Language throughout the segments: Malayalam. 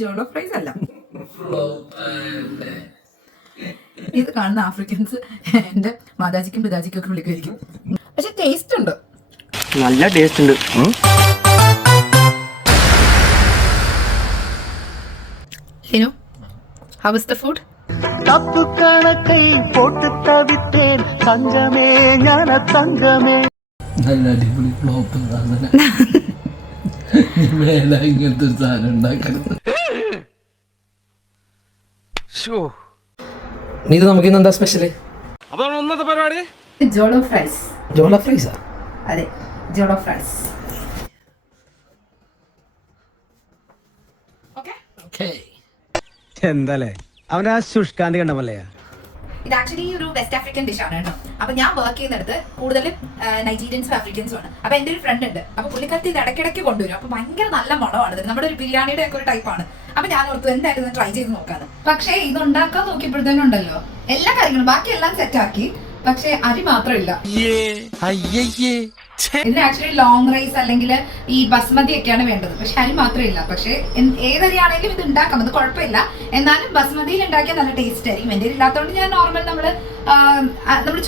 ജോളോ ഫ്രൈസ് അല്ല. ഇത് കാണുന്ന ആഫ്രിക്കൻസ് എന്റെ മാതാജിക്കും പിതാജിക്കും ഒക്കെ വിളിക്കുമായിരിക്കും. പക്ഷെ ടേസ്റ്റ് ഉണ്ട്, നല്ല ടേസ്റ്റ് ഉണ്ട്. How is the food? தப்பு கணக்கை போட்டு தவித்தேன் தங்கமே ஞான தங்கமே. നല്ല അടിപൊളി ഫ്ലോപ്പ് സാധനം. വേല ഇങ്ങനത്തെ ഒരു സാധനം ഉണ്ടാക്കരുത്. ഇത് നമുക്ക് ഇന്ന് എന്താ സ്പെഷ്യല്? അപ്പൊ ഒന്നത്തെ പരിപാടി ജോളോ ഫ്രൈസ്. ജോളോ ഫ്രൈസാ? അതെ, ജോളോ ഫ്രൈസ്. ഓക്കേ. എന്താലേ അവനാ ശുഷ്കാന്തി കണ്ടമല്ലയാ. ഇത് ആക്ച്വലി ഒരു വെസ്റ്റ് ആഫ്രിക്കൻ ഡിഷ് ആണ് കേട്ടോ. അപ്പൊ ഞാൻ വർക്ക് ചെയ്യുന്നിടത്ത് കൂടുതലും നൈജീരിയൻസും ആഫ്രിക്കൻസും ആണ്. അപ്പൊ എന്റെ ഒരു ഫ്രണ്ട് ഉണ്ട്, അപ്പൊ പുള്ളിക്കാരത്തി ഇത് ഇടയ്ക്കിടയ്ക്ക് കൊണ്ടുവരും. അപ്പൊ ഭയങ്കര നല്ല മണമാണ്. നമ്മുടെ ഒരു ബിരിയാണിയുടെ ഒക്കെ ഒരു ടൈപ്പാണ്. അപ്പൊ ഞാൻ ഓർത്തു എന്തായാലും ട്രൈ ചെയ്ത് നോക്കാന്ന്. പക്ഷേ ഇത് ഉണ്ടാക്കാൻ നോക്കിയപ്പോഴത്തേനും ഉണ്ടല്ലോ എല്ലാ കാര്യങ്ങളും ബാക്കി എല്ലാം സെറ്റ് ആക്കി, പക്ഷെ അരി മാത്രമില്ല. ഇതിന് ആക്ച്വലി ലോങ് റൈസ് അല്ലെങ്കിൽ ഈ ബസ്മതി ഒക്കെയാണ് വേണ്ടത്, പക്ഷെ അരി മാത്രമില്ല. പക്ഷെ ഏതരിയാണെങ്കിലും ഇത് ഉണ്ടാക്കാം, അത് കുഴപ്പമില്ല. എന്നാലും ബസ്മതിയിൽ ഉണ്ടാക്കിയാൽ നല്ല ടേസ്റ്റ് ആയിരിക്കും. എൻ്റെ ഇല്ലാത്തതുകൊണ്ട് ഞാൻ നോർമൽ നമ്മൾ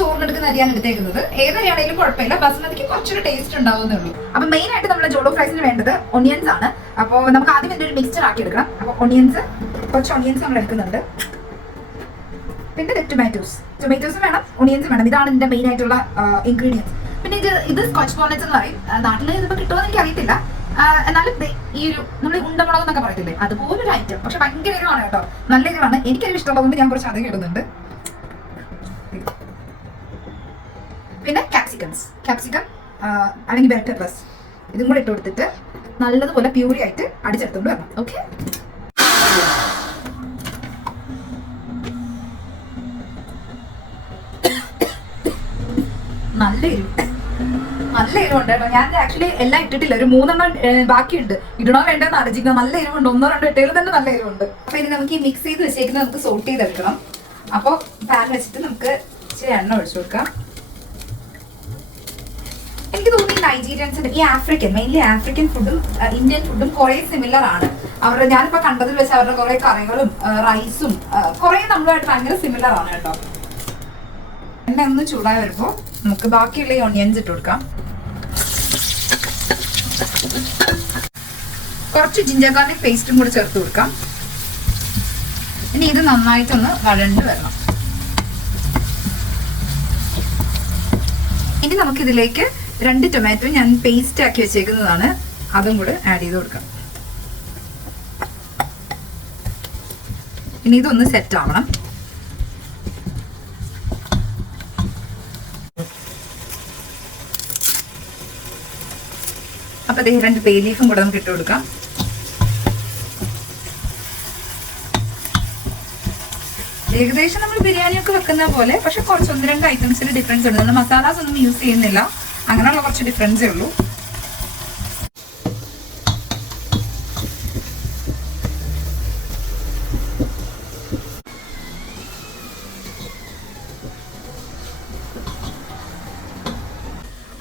ചോറിനെടുക്കുന്ന അരിയാണ് എടുത്തേക്കുന്നത്. ഏതരിയാണെങ്കിലും കുഴപ്പമില്ല, ബസ്മതിക്ക് കുറച്ചൊരു ടേസ്റ്റ് ഉണ്ടാവുന്നേ ഉള്ളൂ. അപ്പൊ മെയിൻ ആയിട്ട് നമ്മുടെ ജോളോ ഫ്രൈസിന് വേണ്ടത് ഒണിയൻസ് ആണ്. അപ്പോൾ നമുക്ക് ആദ്യം ഇതിന്റെ ഒരു മിക്സ്ചർ ആക്കി എടുക്കണം. അപ്പോൾ കുറച്ച് ഒണിയൻസ് നമ്മൾ എടുക്കുന്നുണ്ട്. പിന്നെ ടൊമാറ്റോസും വേണം, ഒണിയൻസും വേണം. ഇതാണ് ഇതിന്റെ മെയിൻ ആയിട്ടുള്ള ഇൻഗ്രീഡിയൻസ്. പിന്നെ ഇത് സ്കോച്ച് ബോണറ്റ്സ് എന്ന് പറയും. നാട്ടിൽ ഇതിപ്പോ കിട്ടുമോ എനിക്ക് അറിയത്തില്ല. എന്നാലും ഈ ഒരു നമ്മൾ ഉണ്ടമുളക് എന്നൊക്കെ പറയത്തില്ലേ, അതുപോലൊരു ഐറ്റം. പക്ഷെ ഭയങ്കര എരിവാണ് കേട്ടോ, നല്ല എരിവാണ്. എനിക്കൊരു ഇഷ്ടമുള്ളതുകൊണ്ട് ഞാൻ കുറച്ച് അധികം ഇടുന്നുണ്ട്. പിന്നെ ക്യാപ്സിക്കം അല്ലെങ്കിൽ ബെൽ പെപ്പേഴ്സ് ഇതും കൂടെ ഇട്ട് കൊടുത്തിട്ട് നല്ലതുപോലെ പ്യൂരി ആയിട്ട് അടിച്ചെടുത്തോണ്ട് വരണം. ഓക്കെ, നല്ല എരിവുണ്ട് കേട്ടോ. ഞാൻ ആക്ച്വലി എല്ലാം ഇട്ടിട്ടില്ല, ഒരു 3 ബാക്കിയുണ്ട്. ഇടണോ വേണ്ടെന്ന് ആലോചിക്കണം. നല്ല എരിവുണ്ട്, 1-2 ഇട്ടേലും തന്നെ നല്ല എരിവുണ്ട്. അപ്പൊ ഇനി നമുക്ക് ഈ മിക്സ് ചെയ്ത് വെച്ചേക്കുന്നത് നമുക്ക് സോട്ട് ചെയ്തെടുക്കണം. അപ്പോൾ പാൻ വെച്ചിട്ട് നമുക്ക് ഇച്ചിരി എണ്ണ ഒഴിച്ചു കൊടുക്കാം. എനിക്ക് തോന്നുന്നു ഈ നൈജീരിയൻസിന്റെ മെയിൻലി ആഫ്രിക്കൻ ഫുഡും ഇന്ത്യൻ ഫുഡും കുറെ സിമിലർ ആണ്. അവരുടെ ഞാനിപ്പോ കണ്ടതിൽ വെച്ച് അവരുടെ കുറെ കറികളും റൈസും കുറെ നമ്മളുമായിട്ട് ഭയങ്കര സിമിലർ ആണ് കേട്ടോ. എണ്ണ ഒന്ന് ചൂടായി വരുമ്പോ നമുക്ക് ബാക്കിയുള്ള ഈ ഒണിയൻസ് ഇട്ട് കൊടുക്കാം. കുറച്ച് ജിഞ്ചർ ഗാർലിക് പേസ്റ്റും കൂടി ചേർത്ത് കൊടുക്കാം. ഇനി ഇത് നന്നായിട്ടൊന്ന് വഴണ്ട് വരണം. ഇനി നമുക്കിതിലേക്ക് 2 ടൊമാറ്റോ ഞാൻ പേസ്റ്റ് ആക്കി വെച്ചേക്കുന്നതാണ്, അതും കൂടെ ആഡ് ചെയ്ത് കൊടുക്കാം. ഇനി ഇതൊന്ന് സെറ്റ് ആവണം. അപ്പൊ 2 ബേ ലീഫും കൂടെ നമുക്ക് ഇട്ട് കൊടുക്കാം. ഏകദേശം നമ്മൾ ബിരിയാണിയൊക്കെ വെക്കുന്ന പോലെ, പക്ഷെ കുറച്ച് 1-2 ഐറ്റംസിൽ ഡിഫറൻസ് ഉണ്ട്. നമ്മൾ മസാലാസ് ഒന്നും യൂസ് ചെയ്യുന്നില്ല, അങ്ങനെയുള്ള കുറച്ച് ഡിഫറൻസേ ഉള്ളൂ.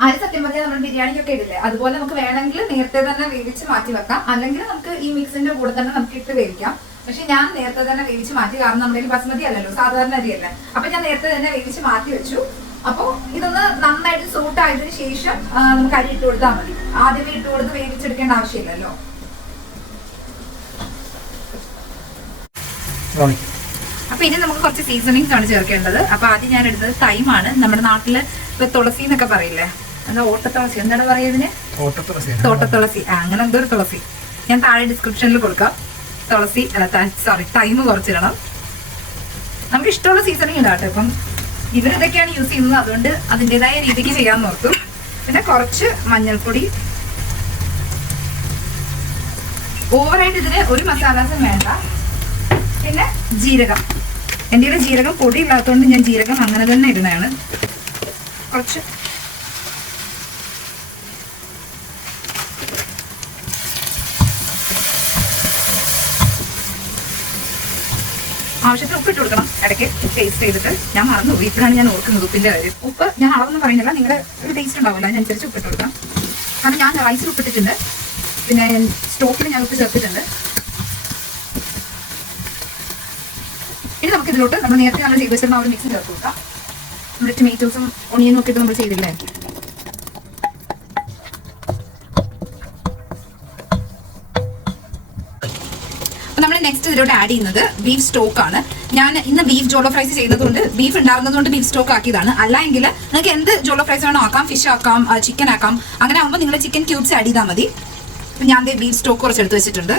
അരി സത്യം പറഞ്ഞാൽ നമ്മൾ ബിരിയാണിക്കൊക്കെ ഇടില്ലേ, അതുപോലെ നമുക്ക് വേണമെങ്കിൽ നേരത്തെ തന്നെ വേവിച്ച് മാറ്റി വെക്കാം. അല്ലെങ്കിൽ നമുക്ക് ഈ മിക്സിന്റെ കൂടെ തന്നെ നമുക്ക് ഇട്ട് വേവിക്കാം. പക്ഷെ ഞാൻ നേരത്തെ തന്നെ വേവിച്ച് മാറ്റി, കാരണം നമ്മുടെ ബസ്മതി അല്ലല്ലോ, സാധാരണ അരിയല്ലേ. അപ്പൊ ഞാൻ നേരത്തെ തന്നെ വേവിച്ച് മാറ്റി വെച്ചു. അപ്പൊ ഇതൊന്ന് നന്നായിട്ട് സൂട്ട് ആയതിനു ശേഷം നമുക്ക് അരി ഇട്ട് കൊടുത്താൽ മതി. ആദ്യമേ ഇട്ട് കൊടുത്ത് വേവിച്ചെടുക്കേണ്ട ആവശ്യമില്ലല്ലോ. അപ്പൊ ഇനി നമുക്ക് കുറച്ച് സീസണിങ്സ് ആണ് ചേർക്കേണ്ടത്. അപ്പൊ ആദ്യം ഞാൻ എടുത്തത് തൈമാണ്. നമ്മുടെ നാട്ടില് ഇപ്പൊ തുളസി എന്നൊക്കെ പറയില്ലേ, എന്താ ഓട്ടത്തുളസി, എന്താണ് പറയുക ഇതിന്? തോട്ടത്തുളസി. അങ്ങനെ എന്തോ ഒരു തുളസി ഞാൻ താഴെ ഡിസ്ക്രിപ്ഷനിൽ കൊടുക്കാം. തൈമ് കുറച്ചിടണം. നമുക്ക് ഇഷ്ടമുള്ള സീസണിങ് ഇടാട്ടോ. ഇപ്പം ഇവരിതൊക്കെയാണ് യൂസ് ചെയ്യുന്നത്, അതുകൊണ്ട് അതിൻ്റെതായ രീതിക്ക് ചെയ്യാൻ നോക്കും. പിന്നെ കുറച്ച് മഞ്ഞൾപ്പൊടി. ഓവറായിട്ട് ഇതിന് ഒരു മസാലാസും വേണ്ട. പിന്നെ ജീരകം. എൻ്റെ ഇവിടെ ജീരകം പൊടി ഇല്ലാത്തതുകൊണ്ട് ഞാൻ ജീരകം അങ്ങനെ തന്നെ ഇടുന്നതാണ്. കുറച്ച് ആവശ്യത്തിന് ഉപ്പ് ഇട്ട് കൊടുക്കണം ഇടയ്ക്ക് ടേസ്റ്റ് ചെയ്തിട്ട്. ഞാൻ മറന്നുപോയി, ഇപ്പോഴാണ് ഞാൻ ഓർക്കുന്നത് ഉപ്പിന്റെ കാര്യം. ഉപ്പ് ഞാൻ അളവൊന്നും പറയുന്നില്ല, നിങ്ങളുടെ ഒരു ടേസ്റ്റ് ഉണ്ടാവില്ല, അതിനനുസരിച്ച് ഉപ്പിട്ട് കൊടുക്കണം. കാരണം ഞാൻ റൈസിൽ ഉപ്പിട്ടിട്ടുണ്ട്, പിന്നെ സ്റ്റോക്കിൽ ഞാൻ ഉപ്പ് ചേർത്തിട്ടുണ്ട്. ഇനി നമുക്ക് ഇതിലോട്ട് നമ്മൾ നേരത്തെ നമ്മൾ ചെയ്ത് വെച്ചിരുന്ന ആ ഒരു മിക്സ് ചേർത്ത് കൊടുക്കാം. നമ്മുടെ ടൊമാറ്റോസും ഒണിയനും ഒക്കെ ഇട്ട് നമ്മൾ ചെയ്തില്ലേ. നമ്മൾ നെക്സ്റ്റ് ഇതിലോട്ട് ആഡ് ചെയ്യുന്നത് ബീഫ് സ്റ്റോക്ക് ആണ്. ഞാൻ ഇന്ന് ബീഫ് ജോളോ ഫ്രൈസ് ചെയ്യുന്നതുകൊണ്ട് ബീഫ് ഉണ്ടാകുന്നതുകൊണ്ട് ബീഫ് സ്റ്റോക്ക് ആക്കിയതാണ്. അല്ല എങ്കിൽ നിങ്ങൾക്ക് എന്ത് ജോളോ ഫ്രൈസ് വേണോ ആക്കാം, ഫിഷ് ആക്കാം, ചിക്കൻ ആക്കാം. അങ്ങനെ ആകുമ്പോൾ നിങ്ങൾ ചിക്കൻ ക്യൂബ്സ് ആഡ് ചെയ്താൽ മതി. ഞാൻ ബീഫ് സ്റ്റോക്ക് കുറച്ച് എടുത്ത് വെച്ചിട്ടുണ്ട്,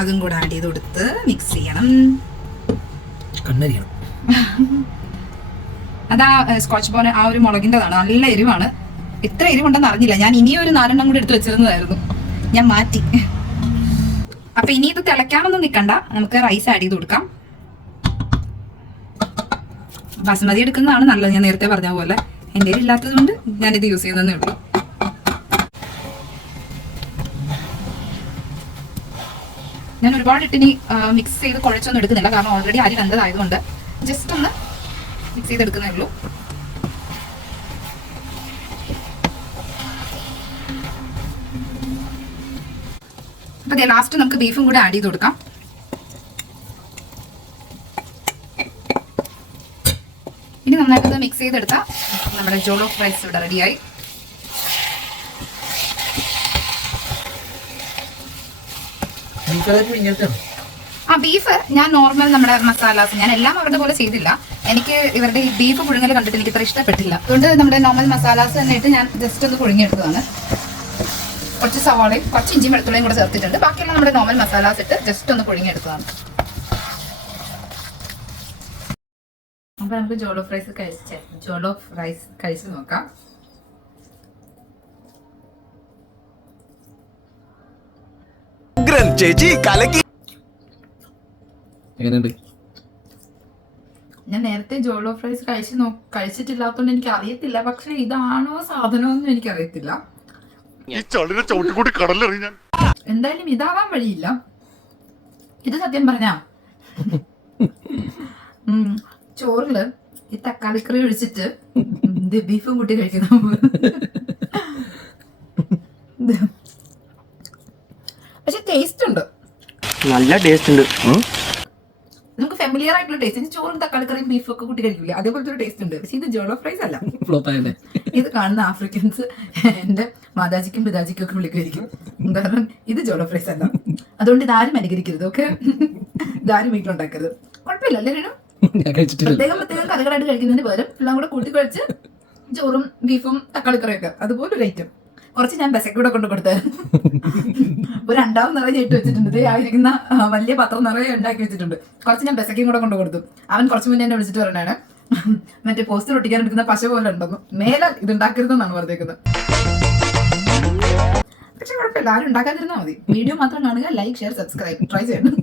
അതും കൂടെ ആഡ് ചെയ്ത് കൊടുത്ത് മിക്സ് ചെയ്യണം. കണ്ണരിയണം. അതാ സ്കോച്ച് ബോൺ ആ ഒരു മുളകിൻ്റെതാണ്, നല്ല എരിവാണ്. എത്ര എരിവുണ്ടെന്ന് അറിഞ്ഞില്ല. ഞാൻ ഇനിയും ഒരു 4 എണ്ണം കൂടി എടുത്ത് വെച്ചിരുന്നതായിരുന്നു, ഞാൻ മാറ്റി. അപ്പൊ ഇനി ഇത് തിളയ്ക്കാനൊന്നും നിൽക്കണ്ട, നമുക്ക് റൈസ് ആഡ് ചെയ്ത് കൊടുക്കാം. ബസ്മതി എടുക്കുന്നതാണ് നല്ലത്, ഞാൻ നേരത്തെ പറഞ്ഞ പോലെ. എൻ്റെ ഇല്ലാത്തത് കൊണ്ട് ഞാനിത് യൂസ് ചെയ്യുന്നതേ ഉള്ളൂ. ഞാൻ ഒരുപാട് ഇട്ടിനി മിക്സ് ചെയ്ത് കുഴച്ചൊന്നും എടുക്കുന്നില്ല, കാരണം ഓൾറെഡി അരി വെന്തതായതുകൊണ്ട് ജസ്റ്റ് ഒന്ന് മിക്സ് ചെയ്തെടുക്കുന്നേ ഉള്ളൂ. അപ്പൊ ലാസ്റ്റ് നമുക്ക് ബീഫും കൂടെ ആഡ് ചെയ്ത് കൊടുക്കാം. ഇനി നന്നായിട്ട് മിക്സ് ചെയ്തെടുത്താൽ നമ്മുടെ ജോളോ ഫ്രൈസ് ഇവിടെ റെഡിയായി. ആ ബീഫ് ഞാൻ നോർമൽ നമ്മുടെ മസാലാസ്, ഞാൻ എല്ലാം അവരുടെ പോലെ ചെയ്തില്ല. എനിക്ക് ഇവരുടെ ഈ ബീഫ് പുഴുങ്ങൽ കണ്ടിട്ട് എനിക്ക് ഇത്ര ഇഷ്ടപ്പെട്ടില്ല. അതുകൊണ്ട് നമ്മുടെ നോർമൽ മസാലാസ് തന്നെ ഇട്ട് ഞാൻ ജസ്റ്റ് ഒന്ന് പുഴുങ്ങിയെടുത്തതാണ്. കുറച്ച് സവാളയും കുറച്ച് ഇഞ്ചിയും വെളുത്തുള്ളിയും കൂടെ ചേർത്തിട്ടുണ്ട്. ബാക്കിയുള്ള നമ്മുടെ നോർമൽ മസാലാസ് ഇട്ട് ജസ്റ്റ് ഒന്ന് പുഴുങ്ങിയെടുത്തതാണ്. അപ്പൊ നമുക്ക് ജോളോ റൈസ് കഴിച്ച് നോക്കാം. ചേച്ചി കലക്കി. എങ്ങനെയുണ്ട്? ഞാൻ നേരത്തെ ജോളോ ഫ്രൈസ് കഴിച്ചിട്ടില്ലാത്തതുകൊണ്ട് എനിക്ക് അറിയത്തില്ല. പക്ഷെ ഇതാണോ സാധനമൊന്നും എനിക്ക് അറിയത്തില്ല. എന്തായാലും ഇതാവാൻ വഴിയില്ല. ഇത് സത്യം പറഞ്ഞാ ചോറില് ഈ തക്കാളിക്കറി ഒഴിച്ചിട്ട് ബീഫും കൂട്ടി കഴിക്കുന്ന പക്ഷെ ടേസ്റ്റ് ഉണ്ട്, നല്ല ടേസ്റ്റ് ഉണ്ട്. നമുക്ക് ഫെമിലിയർ ആയിട്ടുള്ള ടേസ്റ്റ്. ചോറും തക്കാളിക്കറിയും ബീഫും ഒക്കെ കൂട്ടി കഴിക്കില്ല, അതേപോലത്തെ ഒരു ടേസ്റ്റ് ഉണ്ട്. പക്ഷെ ഇത് ജോളോ ഫ്രൈസ് അല്ല. ഇത് കാണുന്ന ആഫ്രിക്കൻസ് എന്റെ മാതാജിക്കും പിതാജിക്കും ഒക്കെ വിളിക്കുമായിരിക്കും, കാരണം ഇത് ജോളോ ഫ്രൈസ് അല്ല. അതുകൊണ്ട് ഇതാരും അനുകരിക്കരുത്, ഓക്കെ? ഇതാരും വീട്ടിലുണ്ടാക്കരുത്. കുഴപ്പമില്ല അല്ലേ രേണു? പ്രത്യേകം കറികളായിട്ട് കഴിക്കുന്നതിന് പകരം എല്ലാം കൂടെ കൂട്ടി കഴിച്ച് ചോറും ബീഫും തക്കാളിക്കറിയൊക്കെ അതുപോലെ ഒരു ഐറ്റം. കുറച്ച് ഞാൻ ബസക്കൂടെ കൊണ്ട് കൊടുത്തത്, ഒരു 2 നിറയെ ഇട്ട് വെച്ചിട്ടുണ്ട്. ആയിരിക്കുന്ന വലിയ പത്രം നിറയെ ഉണ്ടാക്കി വെച്ചിട്ടുണ്ട്. കുറച്ച് ഞാൻ ബസക്കും കൂടെ കൊണ്ട് കൊടുത്തു. അവൻ കുറച്ച് മുന്നേ എന്നെ വിളിച്ചിട്ട് പറയണാണ്, മറ്റേ പോസ്റ്റർ ഒട്ടിക്കാൻ എടുക്കുന്ന പശ പോലെ ഉണ്ടെന്നു, മേലെ ഇത് ഉണ്ടാക്കരുതെന്നാണ് പറഞ്ഞേക്കുന്നത്. പക്ഷെ കുഴപ്പമില്ല, ആരും ഉണ്ടാക്കാതിരുന്നാൽ മതി. വീഡിയോ മാത്രം കാണുക, ലൈക്ക്, ഷെയർ, സബ്സ്ക്രൈബ്. ട്രൈ ചെയ്യണം.